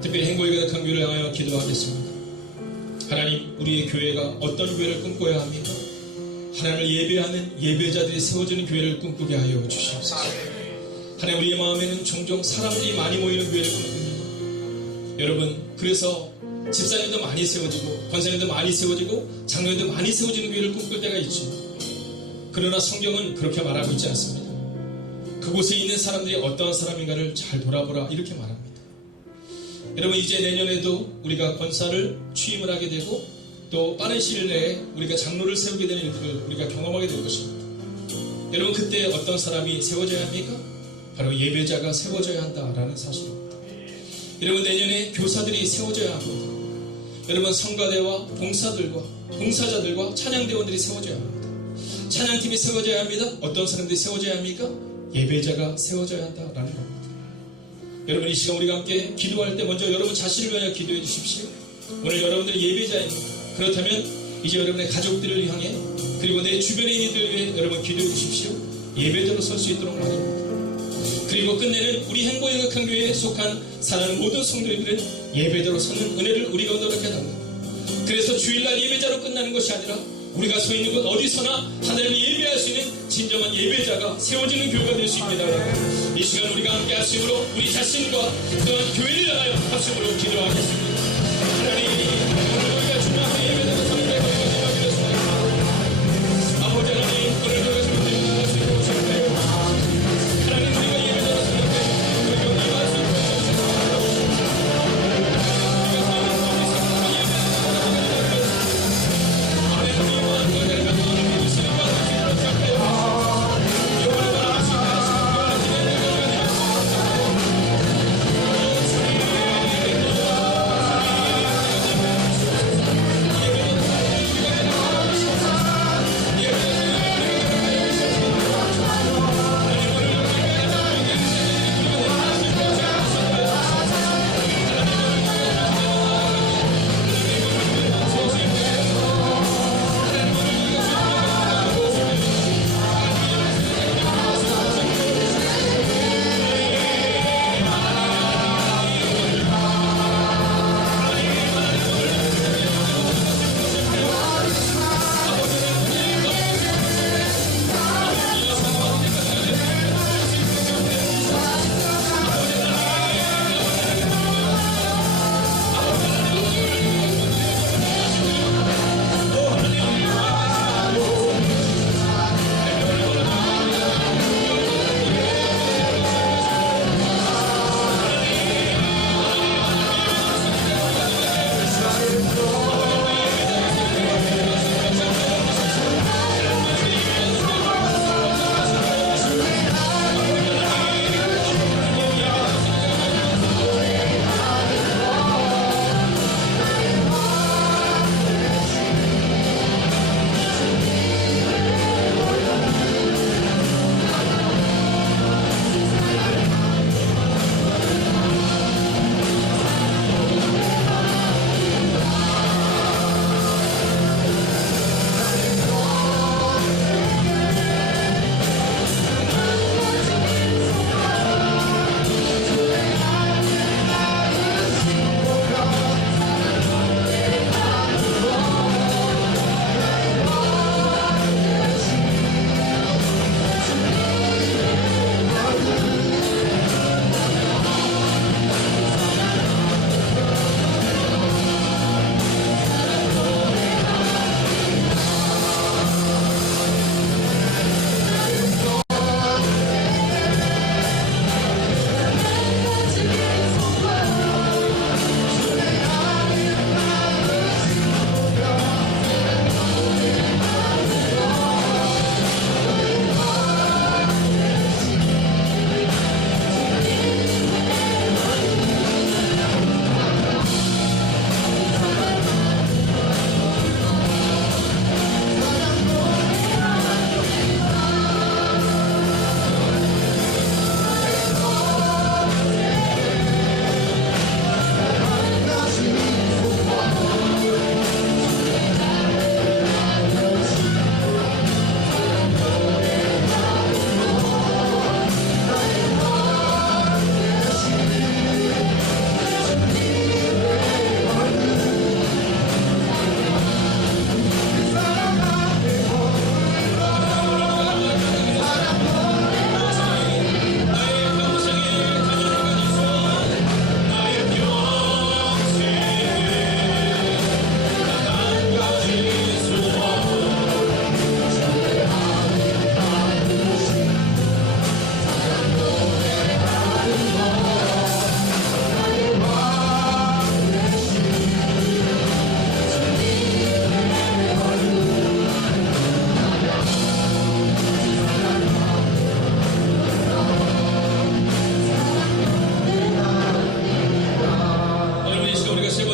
특별히 행복이 가득한 교회를 향하여 기도하겠습니다. 하나님, 우리의 교회가 어떤 교회를 꿈꿔야 합니까? 하나님을 예배하는 예배자들이 세워지는 교회를 꿈꾸게 하여 주시옵소서. 하나님, 우리의 마음에는 종종 사람들이 많이 모이는 교회를 꿈꿉니다. 여러분, 그래서 집사님도 많이 세워지고 권사님도 많이 세워지고 장로님도 많이 세워지는 교회를 꿈꿀 때가 있죠. 그러나 성경은 그렇게 말하고 있지 않습니다. 그곳에 있는 사람들이 어떠한 사람인가를 잘 돌아보라, 이렇게 말합니다. 여러분, 이제 내년에도 우리가 권사를 취임을 하게 되고 또 빠른 시일 내에 우리가 장로를 세우게 되는 일들을 우리가 경험하게 될 것입니다. 여러분, 그때 어떤 사람이 세워져야 합니까? 바로 예배자가 세워져야 한다라는 사실입니다. 여러분, 내년에 교사들이 세워져야 합니다. 여러분, 성가대와 봉사들과 봉사자들과 찬양대원들이 세워져야 합니다. 찬양팀이 세워져야 합니다. 어떤 사람들이 세워져야 합니까? 예배자가 세워져야 한다라는 겁니다. 여러분, 이 시간 우리가 함께 기도할 때 먼저 여러분 자신을 위하여 기도해 주십시오. 오늘 여러분들이 예배자입니다. 그렇다면 이제 여러분의 가족들을 향해 그리고 내 주변에 있는 이들을 위해 여러분 기도해 주십시오. 예배자로 설 수 있도록 말입니다. 그리고 끝내는 우리 행복의 극한 교회에 속한 사랑하는 모든 성도님들은 예배자로 서는 은혜를 우리가 얻어가게 합니다. 그래서 주일날 예배자로 끝나는 것이 아니라 우리가 서 있는 곳 어디서나 하나님을 예배할 수 있는 진정한 예배자가 세워지는 교회가 될 수 있습니다. 이 시간 우리가 함께 합심으로 우리 자신과 또한 교회를 향하여 합심으로 기도하겠습니다. 하나님, 오늘 우리가 중요한 예배자로 서는 데 거듭나게 됐습니다. 아버지 하나님, 오늘 우리가 주님께 나갈 수 있도록 주옵소서. 하나님, 우리가 예배자로 서는 데 우리가 임할 수 있도록 주옵소서.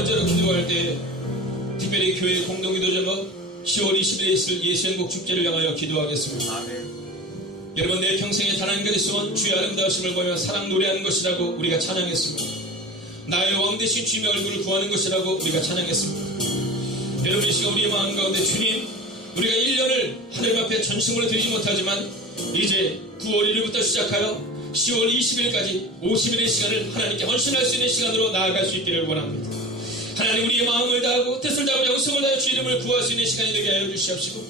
번째로 기도할 때 특별히 교회 공동기도 제목 10월 20일에 있을 예수연곡 축제를 향하여 기도하겠습니다. 아멘. 여러분, 내 평생에 단 한 그리스도 온 주의 아름다우심을 보며 사랑 노래하는 것이라고 우리가 찬양했습니다. 나의 왕 대신 주님의 얼굴을 구하는 것이라고 우리가 찬양했습니다. 여러분, 이 시간 우리의 마음 가운데 주님, 우리가 1년을 하나님 앞에 전심으로 드리지 못하지만 이제 9월 1일부터 시작하여 10월 20일까지 50일의 시간을 하나님께 헌신할 수 있는 시간으로 나아갈 수 있기를 원합니다. 하나님, 우리의 마음을 다하고 뜻을 다하고 영성을 다하여 주 이름을 구할 수 있는 시간이 되게 하여 주시옵시고,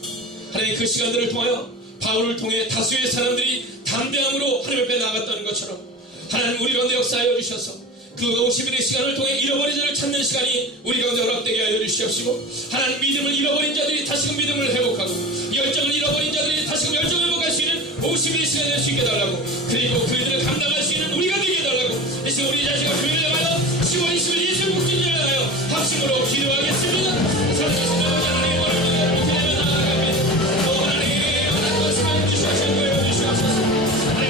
하나님 그 시간들을 통하여 바울을 통해 다수의 사람들이 담대함으로 하나님 앞에 나아갔다는 것처럼 하나님 우리 가운데 역사하여 주셔서 그 50일의 시간을 통해 잃어버린 자를 찾는 시간이 우리 가운데 허락되게 하여 주시옵시고, 하나님 믿음을 잃어버린 자들이 다시금 믿음을 회복하고 열정을 잃어버린 자들이 다시금 열정을 회복할 수 있는 50일의 시간이 될 수 있게 해달라고, 그리고 그들을 감당할 수 있는 우리가 되게 해달라고, 이제 우리 자신과 교회를 향하여 10월 20일 예수의 목적을 향하여 합심으로 기도하겠습니다. 사랑하시는 아버지 하나님, 오늘 여러분 기대며 나아갑니다. 또 하나님 하나님 말씀을 주시옵소서. 하나님 주시옵소서. 하나님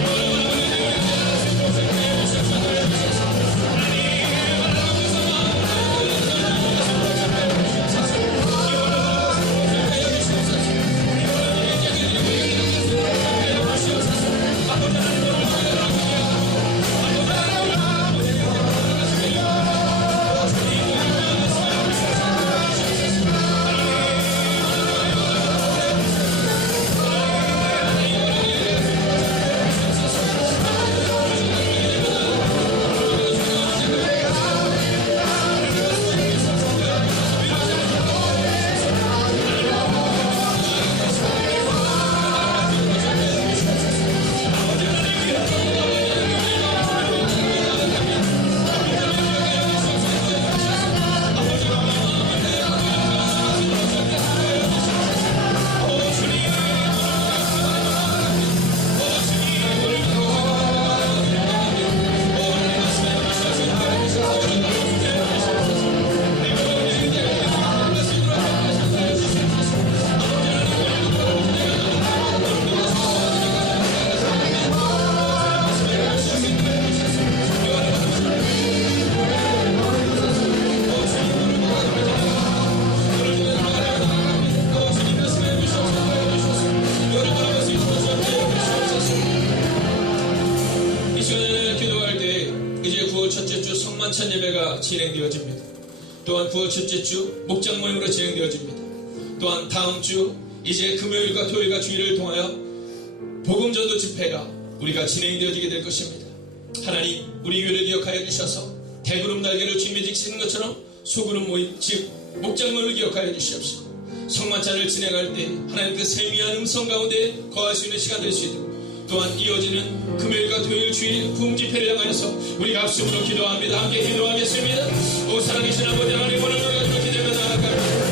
성만찬 예배가 진행되어집니다. 또한 9월 첫째 주 목장 모임으로 진행되어집니다. 또한 다음 주 이제 금요일과 토요일과 주일을 통하여 복음전도 집회가 우리가 진행되어지게 될 것입니다. 하나님, 우리 교회를 기억하여 주셔서 대구름 날개를 주님이 지키시는 것처럼 소그룹 모임, 즉 목장 모임을 기억하여 주시옵시고, 성만찬을 진행할 때 하나님 그 세미한 음성 가운데 거할 수 있는 시간 될 수 있도록, 또한 이어지는 금요일과 토요일 주일 부흥집회를 향하여서 우리가 합심으로 기도합니다. 함께 기도하겠습니다. 오 살아계신 아버지 하나님, 오늘 우리가 그렇게 되면 나아갈까요?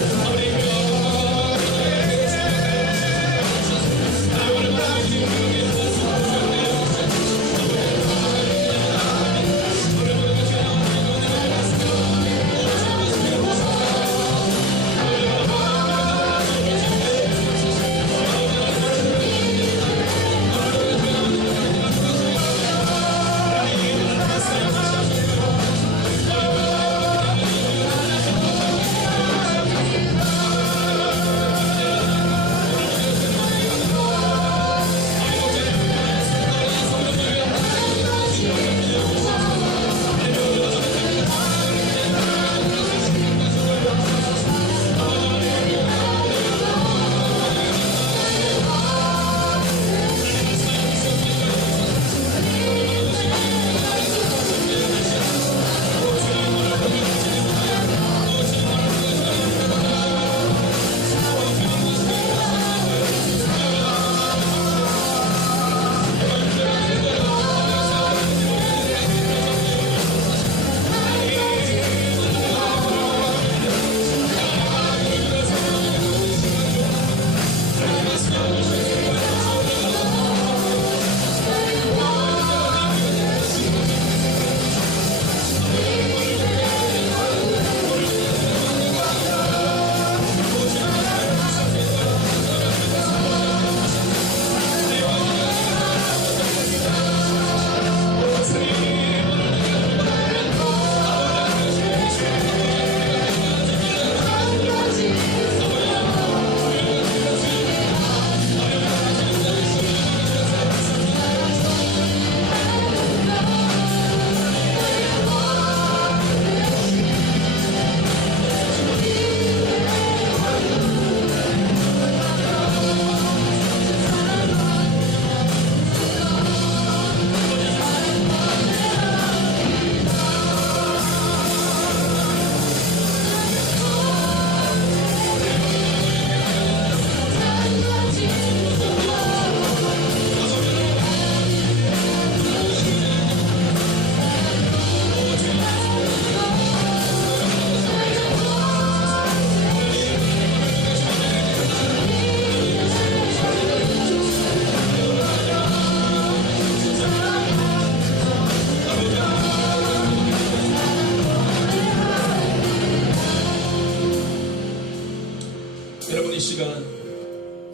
시간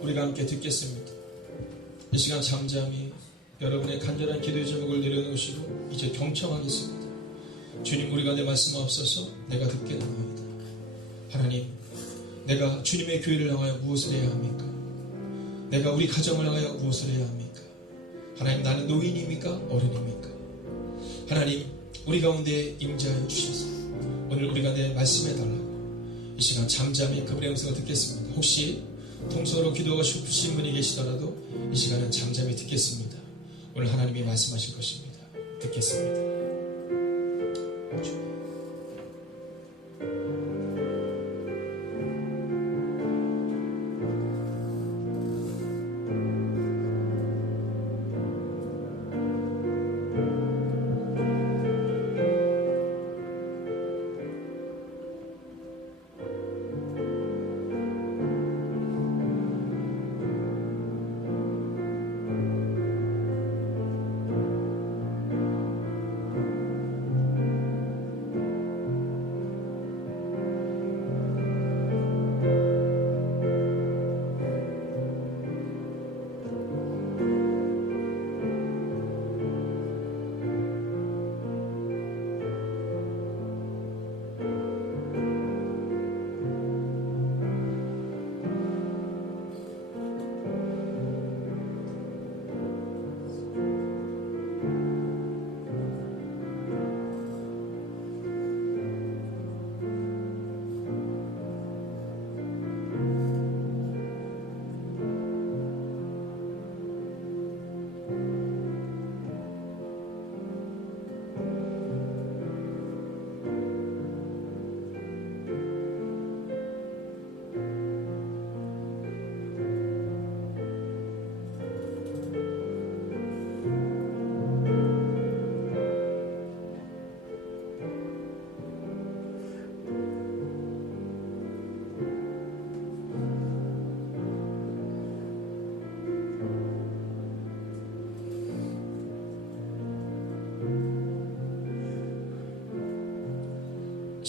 우리가 함께 듣겠습니다. 이 시간 잠잠히 여러분의 간절한 기도의 제목을 내려놓으시고 이제 경청하겠습니다. 주님, 우리 가운데 말씀하옵소서. 내가 듣겠나이다. 하나님, 내가 주님의 교회를 향하여 무엇을 해야 합니까? 내가 우리 가정을 향하여 무엇을 해야 합니까? 하나님, 나는 노인입니까? 어른입니까? 하나님, 우리 가운데 임재하여 주셔서 오늘 우리 가운데 말씀해달라고 이 시간 잠잠히 그분의 음성을 듣겠습니다. 혹시 통성으로 기도하고 싶으신 분이 계시더라도 이 시간은 잠잠히 듣겠습니다. 오늘 하나님이 말씀하실 것입니다. 듣겠습니다.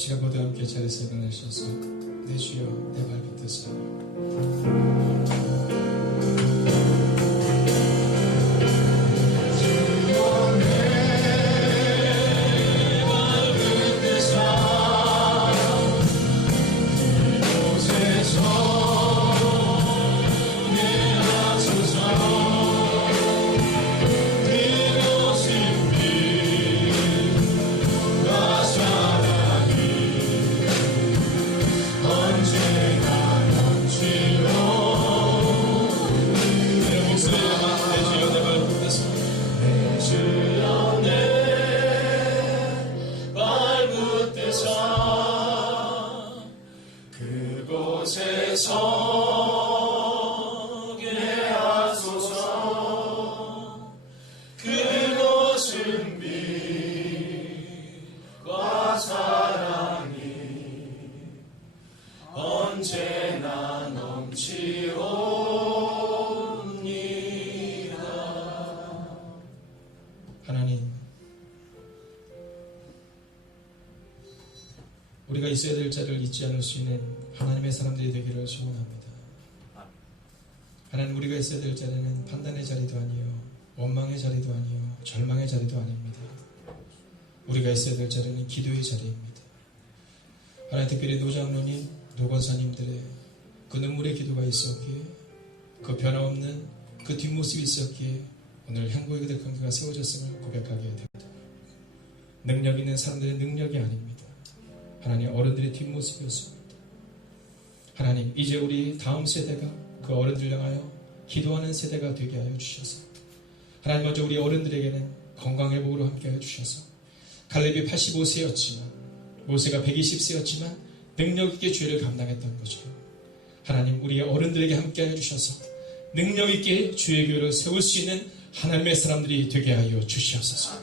시간 모두 함께 자리에서 일어나셔서 내 주여 내 발붙드사 우리가 있어야 될 자를 잊지 않을 수 있는 하나님의 사람들이 되기를 소원합니다. 하나님, 우리가 있어야 될 자리는 판단의 자리도 아니요 원망의 자리도 아니요 절망의 자리도 아닙니다. 우리가 있어야 될 자리는 기도의 자리입니다. 하나님, 특별히 노장로님, 노권사님들의 그 눈물의 기도가 있었기에, 그 변함없는 그 뒷모습이 있었기에 오늘 향고의 그들 관계가 세워졌음을 고백하게 됩니다. 능력 있는 사람들의 능력이 아닙니다. 하나님, 어른들의 뒷모습이었습니다. 하나님, 이제 우리 다음 세대가 그 어른들 향하여 기도하는 세대가 되게 하여 주셔서, 하나님, 먼저 우리 어른들에게는 건강회복으로 함께 하여 주셔서, 갈렙이 85세였지만 모세가 120세였지만 능력 있게 죄를 감당했던 것처럼 하나님, 우리 어른들에게 함께 하여 주셔서 능력 있게 주의 교회를 세울 수 있는 하나님의 사람들이 되게 하여 주시옵소서.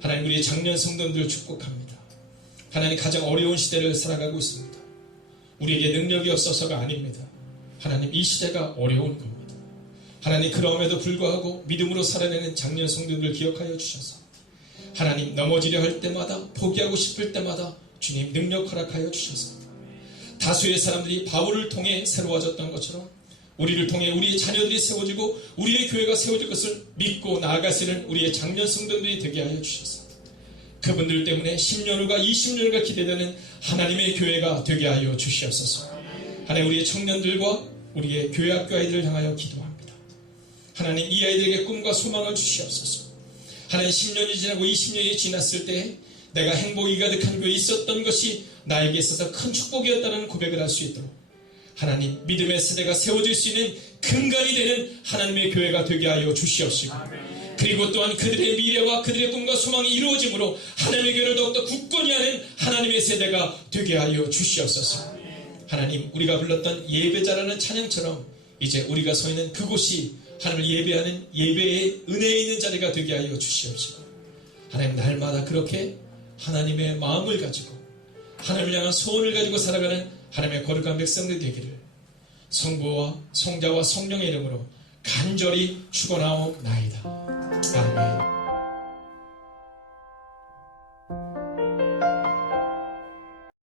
하나님, 우리 작년 성도들 축복합니다. 하나님, 가장 어려운 시대를 살아가고 있습니다. 우리에게 능력이 없어서가 아닙니다. 하나님, 이 시대가 어려운 겁니다. 하나님, 그럼에도 불구하고 믿음으로 살아내는 작년 성도들을 기억하여 주셔서 하나님, 넘어지려 할 때마다, 포기하고 싶을 때마다 주님 능력 허락하여 주셔서 다수의 사람들이 바울을 통해 새로워졌던 것처럼 우리를 통해 우리의 자녀들이 세워지고 우리의 교회가 세워질 것을 믿고 나아가시는 우리의 장년 성도들이 되게 하여 주셔서 그분들 때문에 10년을과 20년을과 기대되는 하나님의 교회가 되게 하여 주시옵소서. 하나님, 우리의 청년들과 우리의 교회 학교 아이들을 향하여 기도합니다. 하나님, 이 아이들에게 꿈과 소망을 주시옵소서. 하나님, 10년이 지나고 20년이 지났을 때 내가 행복이 가득한 교회에 있었던 것이 나에게 있어서 큰 축복이었다는 고백을 할 수 있도록 하나님, 믿음의 세대가 세워질 수 있는 근간이 되는 하나님의 교회가 되게 하여 주시옵시고, 그리고 또한 그들의 미래와 그들의 꿈과 소망이 이루어짐으로 하나님의 교회를 더욱더 굳건히 하는 하나님의 세대가 되게 하여 주시옵소서. 하나님, 우리가 불렀던 예배자라는 찬양처럼 이제 우리가 서 있는 그곳이 하나님을 예배하는 예배의 은혜에 있는 자리가 되게 하여 주시옵시고, 하나님, 날마다 그렇게 하나님의 마음을 가지고 하나님을 향한 소원을 가지고 살아가는 하나님의 거룩한 백성들이 되기를 성부와 성자와 성령의 이름으로 간절히 축원하옵나이다. 아멘.